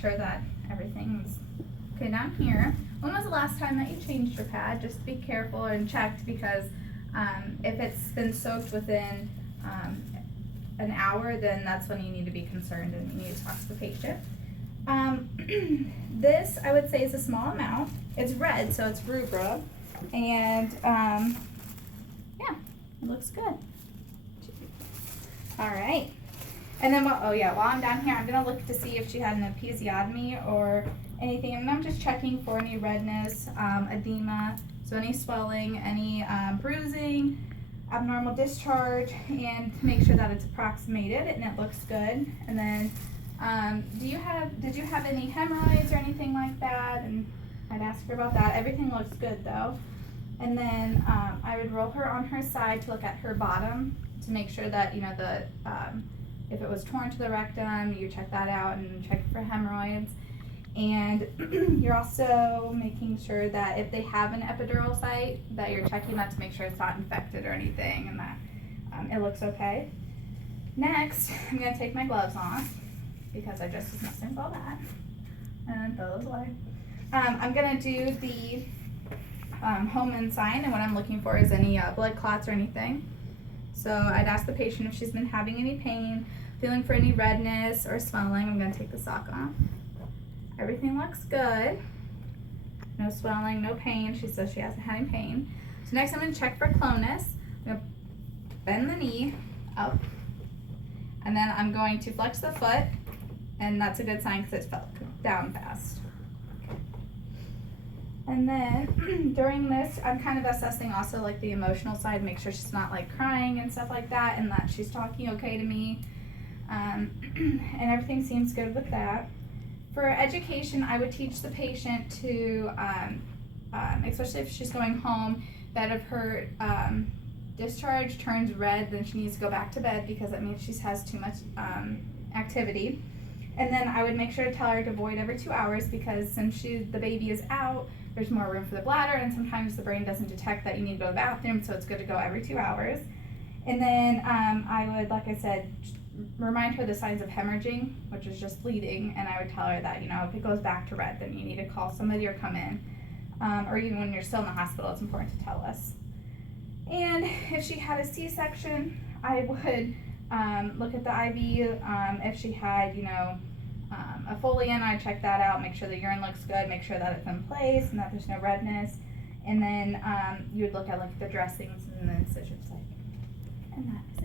sure that everything's okay down here. When was the last time that you changed your pad? Just be careful and checked, because if it's been soaked within an hour, then that's when you need to be concerned and you need to talk to the patient. This, I would say, is a small amount. It's red, so it's rubra, and yeah, it looks good. All right. And then, while I'm down here, I'm gonna look to see if she had an episiotomy or anything. And I'm just checking for any redness, edema, so any swelling, any bruising, abnormal discharge, and to make sure that it's approximated and it looks good. And then, did you have any hemorrhoids or anything like that? And I'd ask her about that. Everything looks good though. And then I would roll her on her side to look at her bottom to make sure that, you know, if it was torn to the rectum, you check that out and check for hemorrhoids. And you're also making sure that if they have an epidural site, that you're checking that to make sure it's not infected or anything, and that it looks okay. Next, I'm going to take my gloves off because I just was messing with all that. And throw those away. I'm going to do the Homan sign, and what I'm looking for is any blood clots or anything. So I'd ask the patient if she's been having any pain, feeling for any redness or swelling. I'm going to take the sock off. Everything looks good. No swelling, no pain. She says she hasn't had any pain. So next I'm going to check for clonus. I'm going to bend the knee up, and then I'm going to flex the foot, and that's a good sign because it's fell down fast. And then during this, I'm kind of assessing also like the emotional side, make sure she's not like crying and stuff like that, and that she's talking okay to me. And everything seems good with that. For education, I would teach the patient to, especially if she's going home, that if her discharge turns red, then she needs to go back to bed because that means she has too much activity. And then I would make sure to tell her to void every 2 hours, because since the baby is out, there's more room for the bladder, and sometimes the brain doesn't detect that you need to go to the bathroom, so it's good to go every 2 hours. And then I would, like I said, remind her the signs of hemorrhaging, which is just bleeding, and I would tell her that, you know, if it goes back to red, then you need to call somebody or come in. Or even when you're still in the hospital, it's important to tell us. And if she had a C-section, I would look at the IV. If she had, you know, a Foley in, I'd check that out, make sure the urine looks good, make sure that it's in place and that there's no redness. And then you would look at like the dressings and the incision site. And that is